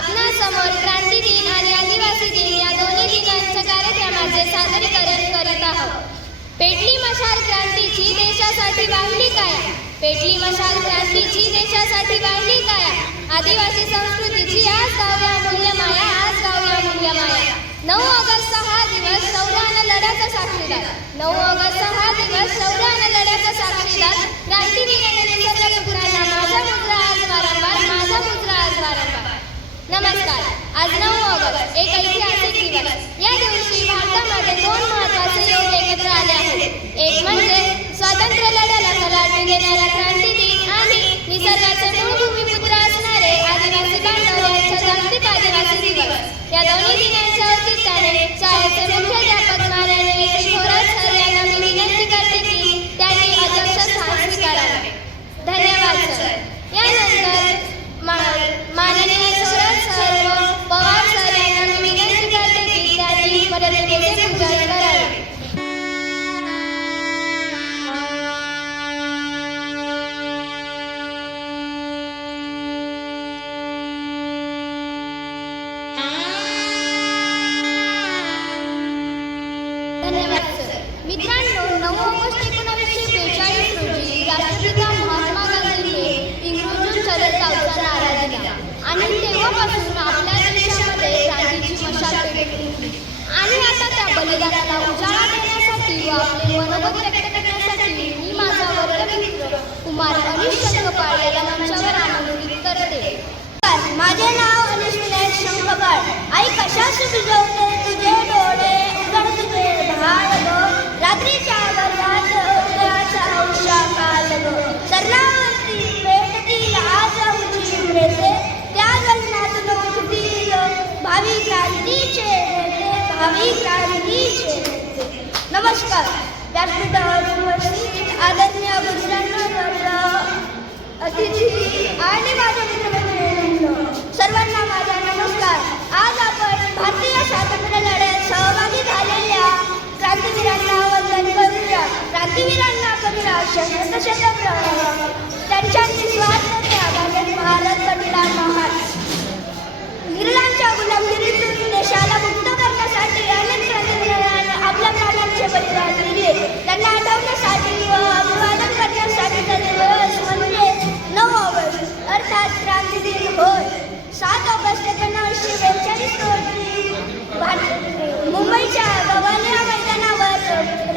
आपणासमोर क्रांती दिन आणि आदिवासी दिन या दोन्ही दिनांच्या कार्यक्रमाचे सादरीकरण करीत आहोत. पेटली मशाल क्रांतीची देशासाठी वाहिली काया, पेटली मशाल क्रांतीची देशासाठी वाहिली काया. आदिवासी संस्कृतीची आज गाऊया मूल्यमाया, आज गाऊया मूल्यमाया. 9 ऑगस्ट हा दिवस शौर्यानं लढ्याचा साक्षीदार, 9 ऑगस्ट हा दिवस शौर्यानं लढ्याचा साक्षीदार. क्रांतीवीर आणि निसर्गपुत्रांना माझा मुजरा आज वारंवार, माझा मुजरा आज वारंवार. नमस्कार. आज 9 ऑगस्ट एक ऐतिहासिक दिवस. या दिवशी भारतामध्ये 2 महत्त्वाचे योग एकत्र आले आहेत. एक म्हणजे स्वातंत्र्य लढ्याला कलाटणी देणारा क्रांती दिन आणि निसर्गाचे मूळ भूमिपुत्र असणारे आदिवासी बांधव यांचा जागतिक आदिवासी दिवस. या दोन्ही दिनांच्या औचित्याने शाळेचे मुख्याध्यापक माननीय श्री थोरात सर यांना मी विनंती करते की त्यांनी अध्यक्षस्थान स्वीकारावे. धन्यवाद सर. यानंतर माननीय थोरात सर व पवार सर यांना मी विनंती करते की त्यांनी मदतीचे पूजन करावे. धन्यवाद सर. मित्रांनो, 9 ऑगस्ट 1942 रोजी राष्ट्रपिता महात्मा गांधींनी इंग्रजून चलत गावचा नारा दिला आणि तेव्हापासून आपल्या देशामध्ये क्रांतीची मशाल पेटली. आणि आता त्या बलिदानाला उजाळा देण्यासाठी व आपले मनोगत व्यक्त करण्यासाठी मी माझा वर्गमित्र कुमार अनिश शंकपाळ याला मंचावर आमंत्रित करते. माझे नाव अनिश विनायक शंकपाळ. आई कशास भिजवते तुझे डोळे, उघड तुझे भाळ ग, रात्रीच्या गर्भात उदयाचा उषा काल ग. सरणावरती पेटतील आज उंची प्रेते, त्या गगनातून उठतील भावी क्रांतीचे नेते, भावी क्रांतीचे नेते. नमस्कार. व्यासपीठावर उपस्थित आदरणीय गुरुजनांना, अतिथी आणि माझ्या मित्रमैत्रिणींनो, सर्वांना माझा नमस्कार. आज आपण भारतीय स्वातंत्र्य लढ्यात सहभागी झालेल्या क्रांतिवीरांना वंदन करूया. क्रांतिवीरांना करूया शतशत प्रणाम. त्यांच्या निस्वार्थ त्यागाने भारत बनला महान. इंग्रजांच्या गुलामगिरीतून देशाला मुक्त करण्यासाठी अनेक क्रांतिवीरांनी आपल्या प्राणांचे बलिदान दिले. त्यांना आठवण्यासाठी व अभिवादन करण्यासाठीचा दिवस म्हणजे 9 ऑगस्ट अर्थात क्रांती दिन होय. 7 ऑगस्ट 1942 रोजी मुंबईच्या गवालिया मैदानावर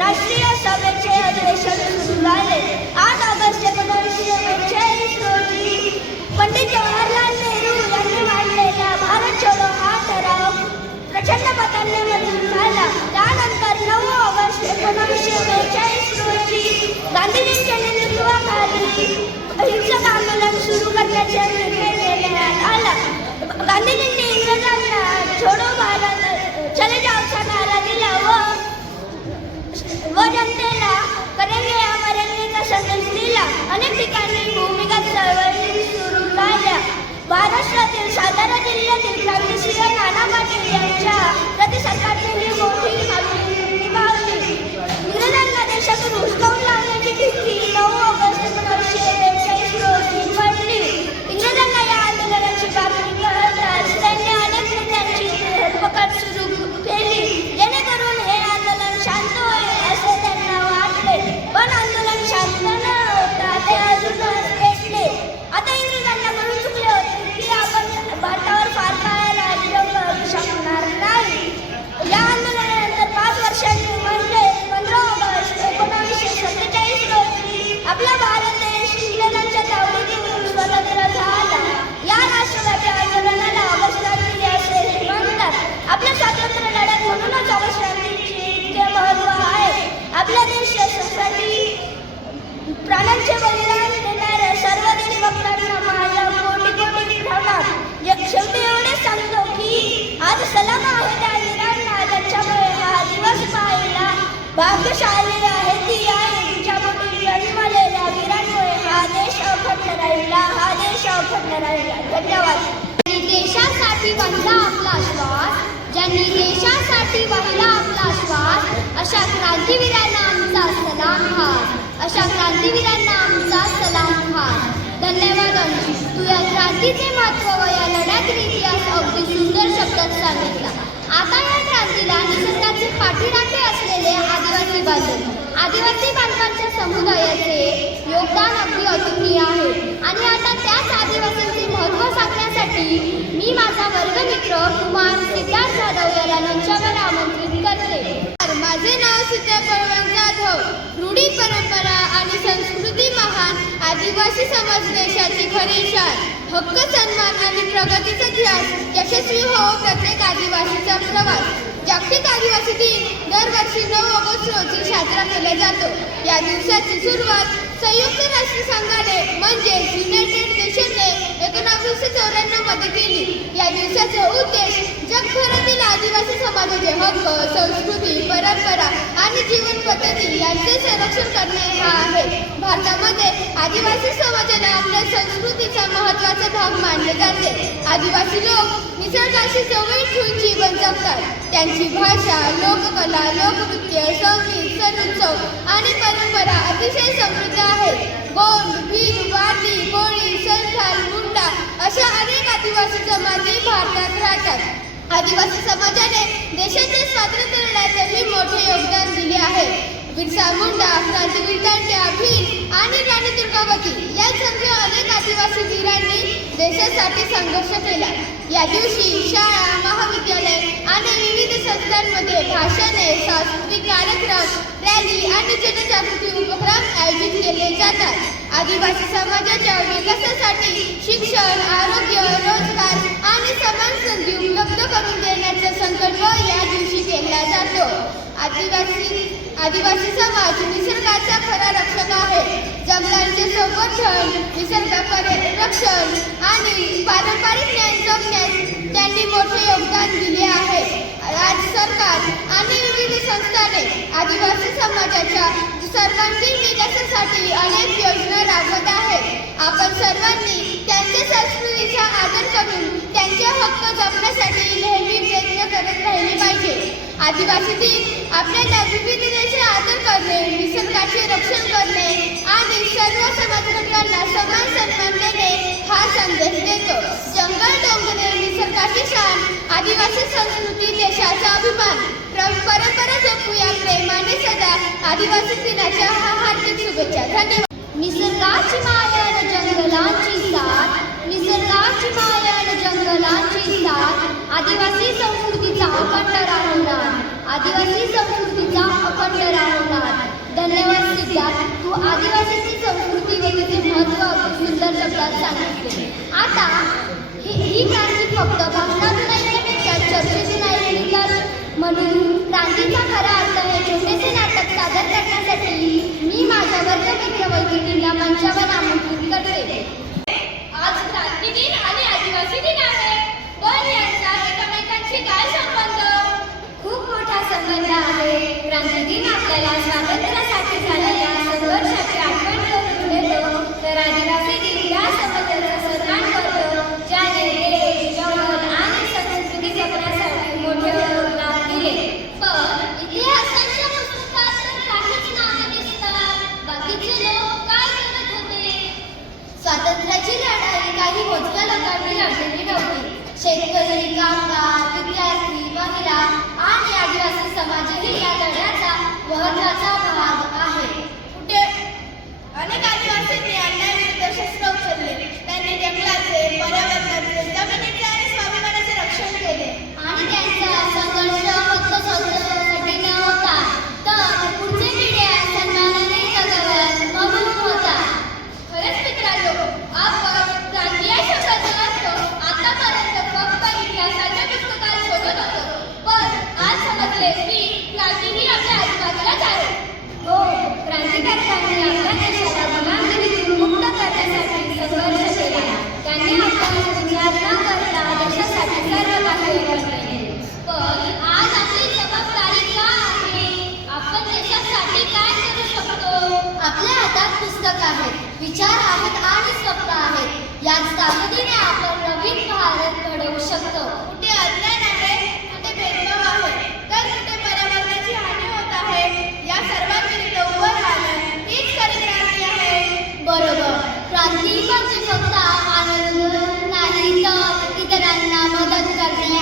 राष्ट्रीय सभेचे अधिवेशन सुरू झाले. 8 ऑगस्ट 1941 रोजी पंडित जवाहरलाल नेहरू यांनी मांडलेला भारत छोडो हा ठराव प्रचंड मतांनी मंजूर झाला. त्यानंतर 9 ऑगस्ट 1942 रोजी गांधीजींच्या नेतृत्वाखाली अहिंसक आंदोलन सुरू करण्याचा निर्णय घेण्यात आला. गांधीजींनी इंग्रजांना छोडो भारत चले जाओचा नारा दिला व जनतेला करेंगे या मरेंगेचा संदेश दिला. अनेक ठिकाणी भूमिगत चळवळी सुरू झाल्या. महाराष्ट्रातील सातारा जिल्ह्यातील क्रांतिसिंह नाना पाटील यांच्या प्रतिसरकारने ही मोठी कामगिरी निभावली. इंग्रजांना देशातून हुसकावून लावण्याची तिथी 9 ऑगस्ट 1941 रोजी पडली. इंग्रजांना या आंदोलनाची बातमी कळताच त्यांनी अनेक नेत्यांची धरपकड सुरू केली, जेणेकरून हे आंदोलन शांत होईल असे त्यांना वाटले. पण आंदोलन शांत न होता ते अजूनच पेटले. आता इंग्रजांना कळून चुकले होते की आपण भारतावर फार काळ राज्य करू शकणार नाही. या आंदोलनानंतर 5 वर्षांनी म्हणजे 15 ऑगस्ट 1947 रोजी आपला भारत देश इंग्रजांच्या तावडीतून स्वतंत्र झाला. या राष्ट्रव्यापी आंदोलनाला ऑगस्ट क्रांती असेही म्हणतात. आपल्या स्वातंत्र्य लढ्यात म्हणूनच ऑगस्ट क्रांतीचे इतके महत्त्व आहे. आपल्या देशासाठी प्राणांचे बलिदान देणाऱ्या सर्व देशभक्तांना माझा कोटी कोटी प्रणाम. शेवटी एवढेच सांगतो की आज सलाम आहे त्या वीरांना ज्यांच्यामुळे हा दिवस पाहायला भाग्यशाली आहे. ती आहे तिच्या पोटी जन्मलेल्या वीरांमुळे हा देश अखंड राहिला, हा देश अखंड राहिला. धन्यवाद. देशासाठी वाहिला आपला श्वास, ज्यांनी देशासाठी वाहिला आपला श्वास, अशा क्रांतिवीरांना आमचा सलाम हात, अशा क्रांतिवीरांना आमचा सलाम हात. धन्यवाद अंश. तू या क्रांतीचे महत्त्व व या लढ्यातील इतिहास सुंदर शब्दात सांगितला. आता या क्रांतीला निसर्गाचे पाठीराखे असलेले आदिवासी बांधव, आदिवासी बांधवांच्या समुदायाचे योगदान अगदी अतुलनीय आहे. आणि आता त्याच आदिवासींचे महत्त्व सांगण्यासाठी मी माझा वर्गमित्र कुमार सिद्धार्थ जाधव याला मंचावर आमंत्रित करते. माझे नाव सिद्धार्थ जाधव. रूढी, परंपरा आणि संस्कृती महान आदिवासी समाज देशाची खरी शान. हक्क, सन्मान आणि प्रगतीचा ध्यास यशस्वी हो प्रत्येक आदिवासीचा प्रवास. जागतिक आदिवासी दिन दरवर्षी 9 ऑगस्ट रोजी साजरा केला जातो. या दिवसाची सुरुवात संयुक्त राष्ट्रसंघाने म्हणजेच युनायटेड नेशनने 1994 मध्ये केली. या दिवसाचा उद्देश जगभरातील आदिवासी समाजाचे हक्क, संस्कृती, परंपरा आणि जीवन पद्धती यांचे संरक्षण करणे हा आहे. भारतामध्ये आदिवासी समाजाला आपल्या संस्कृतीचा महत्त्वाचा भाग मानले जाते. आदिवासी लोक निसर्गाशी जवळ ठेवून जीवन जगतात. त्यांची भाषा, लोककला, लोकनृत्य, संगीत, सण उत्सव आणि परंपरा अतिशय समृद्ध आहेत. गोंड, भील, वारली, कोळी, संथाल, मुंडा अशा अनेक आदिवासी जमाती भारतात राहतात. आदिवासी समाजाने देशाच्या स्वातंत्र्य लढ्यातही मोठे योगदान दिले आहे. बिरसा मुंडा, क्रांतीवीर तात्या, भील आणि राणी दुर्गावती यांसारख्या अनेक आदिवासी वीरांनी देशासाठी संघर्ष केला. या दिवशी शाळा, महाविद्यालय आणि विविध संस्थांमध्ये भाषणे, सांस्कृतिक कार्यक्रम, रॅली आणि जनजागृती उपक्रम आयोजित केले जातात. आदिवासी समाजाच्या विकासासाठी शिक्षण, आरोग्य, रोजगार आणि समान संधी उपलब्ध करून देण्याचा संकल्प या दिवशी केला जातो. आदिवासी समाज निसर्गाचा खरा रक्षक आहे. जंगलांचे संवर्धन, निसर्ग रक्षण आणि पारंपरिक ज्ञान जपण्यात त्यांनी मोठे योगदान दिले आहे. राज्य सरकार आणि विविध संस्थांनी आदिवासी समाजाच्या सर्वांगीण विकासासाठी अनेक योजना राबवत आहेत. आपण सर्वांनी त्यांच्या संस्कृतीचा आदर करून त्यांचे हक्क जपण्यासाठी नेहमी प्रयत्न करत राहिले पाहिजे. आदिवासी दिन आपल्याला विविधतेचा आदर करणे, निसर्गाचे रक्षण करणे आणि सर्व समाजघटकांना समान सन्मान देणे हा संदेश देतो. जंगल, डोंगरे, निसर्गाची शान, आदिवासी संस्कृती देशाचा अभिमान. परंपरा जपूया प्रेमाने सदा. आदिवासी दिनाच्या हार्दिक शुभेच्छा. धन्यवाद. निसर्गाची माया न जंगलांची साथ, निसर्गाची माया न जंगलांची साथ. आदिवासी संस्कृतीचा अखंड राहणार, आदिवासी संस्कृतीचा अखंड राहणार. धन्यवाद सिद्धार्थ, तू आदिवासीची संस्कृती व तिचे महत्त्व अगदी सुंदर शब्दात सांगितले. आता ही क्रांती फक्त भाषणातून ऐकण्यापेक्षा चर्चेतून ऐकली तर म्हणून क्रांतीचा खरा अर्थ हे छोटेसे नाटक सादर करण्यासाठी मी माझ्या वर्गमित्र मैत्रिणींना मंचावर आमंत्रित करते. आज क्रांती दिन आणि आदिवासी दिन आहे, पण यांचा एकमेकांशी काय संबंध? खूप मोठा संबंध आहे. क्रांती दिन आपल्याला स्वातंत्र्यासाठी झालेल्या संघर्षाची आठवण करून देतो, तर आदिवासी दिन या समाजाचा सन्मान करतो ज्याने देश, जंगल आणि संस्कृती जपण्यासाठी मोठे योगदान दिले. पण इतिहासाच्या पुस्तकात तर काहीच नावे दिसतात. बाकीचे लोक काय करत होते? स्वातंत्र्याची लढाई काही मोजक्या लोकांनी लढलेली नव्हती. शेतकरी, कामगार, विद्यार्थी, महिला आणि आदिवासी समाजही या लढ्याचा महत्त्वाचा भाग आहे. कुठे अनेक आदिवासींनी अन्यायाविरुद्ध शस्त्र उचलले. त्यांनी जंगलाचे, पर्यावरणाचे, जमिनीचे आणि स्वाभिमानाचे रक्षण केले. आणि त्यांचा संघर्ष फक्त स्वतःसाठी न होता, तर पुढच्या पिढ्या सन्मानाने जगाव्यात म्हणून होता. खरंच मित्रांनो, आपण क्रांती या शब्दाचा अर्थ आतापर्यंत फक्त इतिहासाच्या पुस्तकात शोधत होतो, पण आज समजले की क्रांती ही आपल्या आजूबाजूलाच आहे. हो, क्रांतिकारकांनी आपल्या देशाला गुलामगिरीतून मुक्त करण्यासाठी संघर्ष केला. त्यांनी आपल्याला विचार न करता देशासाठी सर्व काही केले. पण आज आपली जबाबदारी काय आहे? आपण देशासाठी काय करू शकतो? आपल्या हातात पुस्तक आहे, विचार आहेत आणि स्वप्न आहेत. याच ताकदीने आपण नवीन भारत घडवू शकतो. कुठे अज्ञान आहे, कुठे भेदभाव आहे, तर कुठे पर्यावरणाची हानी होत आहे. या सर्वांविरुद्ध उभं राहणं हीच खरी क्रांती आहे. बरोबर. क्रांती म्हणजे फक्त आनंद नाही, तर इतरांना मदत करणे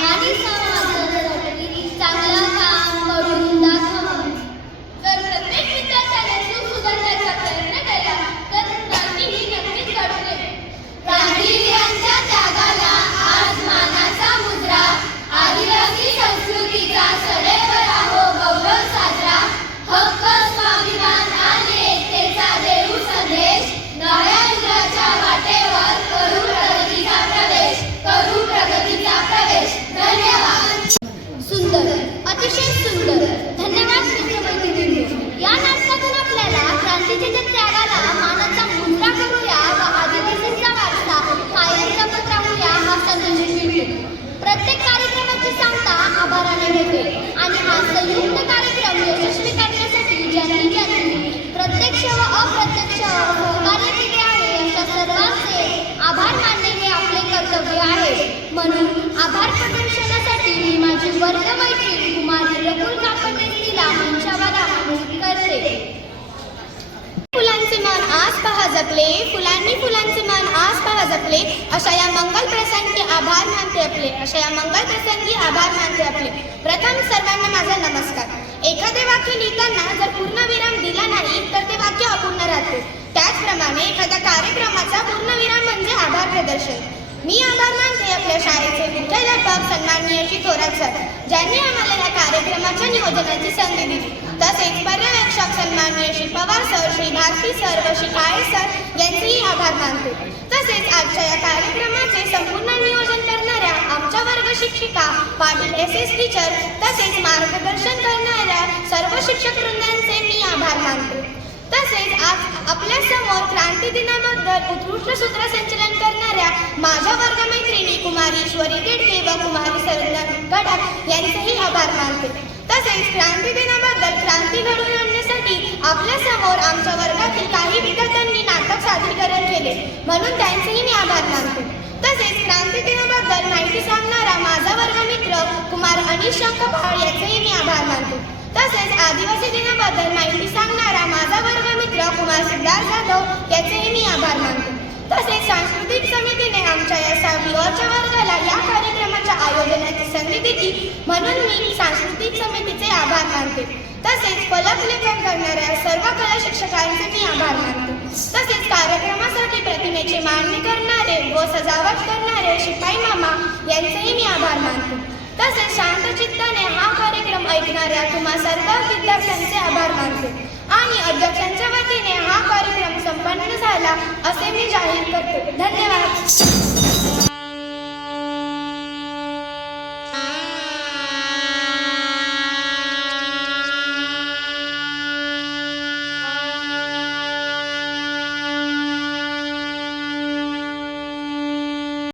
करते आणि हा संयुक्त कार्यक्रम यशस्वी करण्यासाठी ज्यांनी प्रत्यक्ष व अप्रत्यक्ष सहकार्य केले आहे अशा सर्वांचे आभार मानणे हे आपले कर्तव्य आहे. म्हणून आभार प्रदर्शनासाठी मी माझी वर्गमैत्रीण कुमारी रकुल कापडनेला मंचावर आमंत्रित करते. फुलांचे मन आज पहा जपले, फुलांनी फुलांचे मन आज पहा जपले, अशा या मंगल प्रसंगी आभार मानते आपले, अशा या मंगल प्रसंगी आभार मानते आपले. प्रथम सर्वांना माझा नमस्कार. एखादे वाक्य लिहिताना जर पूर्णविराम दिला नाही तर ते वाक्य अपूर्ण राहते. त्याचप्रमाणे एखाद्या कार्यक्रमाचा पूर्णविराम म्हणजे आभार प्रदर्शन. मी आभार मानते आपल्या शाळेचे मुख्याध्यापक सन्माननीय श्री थोरात सर, ज्यांनी आम्हाला या कार्यक्रमाच्या नियोजनाची संधी दिली. तसेच पर्यवेक्षक सन्माननीय श्री पवार सर, श्री भारती सर व श्री काळे सर यांचेही आभार मानते. तसेच आजच्या या कार्यक्रमाचे संपूर्ण नियोजन करणाऱ्या आमच्या वर्ग शिक्षिका, पाटील SS टीचर तसेच मार्गदर्शन करणाऱ्या सर्व शिक्षक वृंदांचे मी आभार मानते. तसेच आज आपल्या समोर क्रांती दिनाबद्दल उत्कृष्ट सूत्रसंचलन करणाऱ्या माझ्या वर्गमैत्रिणी कुमारी ईश्वरी तिडके व कुमारी सरला गडाख यांचेही आभार मानते. तसेच क्रांती दिनाबद्दल क्रांती घडवून आणण्यासाठी आपल्या समोर आमच्या वर्गातील काही विद्यार्थ्यांनी नाटक सादरीकरण केले, म्हणून त्यांचेही मी आभार मानते. तसेच क्रांती दिनाबद्दल माहिती सांगणारा माझा वर्गमित्र कुमार अनिश शंकर पहाड याचेही मी आभार मानते. तसेच आदिवासी दिनाबद्दल माहिती सांगणारा माझा वर्गमित्र कुमार सिद्धार्थ जाधव याचेही मी आभार मानते. तसेच सांस्कृतिक समितीने आमच्या या 6वी अ वर्गाला या कार्यक्रमाच्या आयोजनाची संधी दिली, म्हणून मी सांस्कृतिक समितीचे आभार मानते. तसेच फलकलेखन करणाऱ्या सर्व कला शिक्षकांचे मी आभार मानते. तसेच कार्यक्रमासाठी प्रतिमेची मांडणी करणारे व सजावट करणारे शिपाई मामा यांचेही मी आभार मानते. तसेच शांत चित्ताने हा कार्यक्रम ऐकणाऱ्या तुम्हा सर्व विद्यार्थ्यांचे आभार मानते आणि अध्यक्षांच्या वतीने हा कार्यक्रम संपन्न झाला असे मी जाहीर करते. धन्यवाद.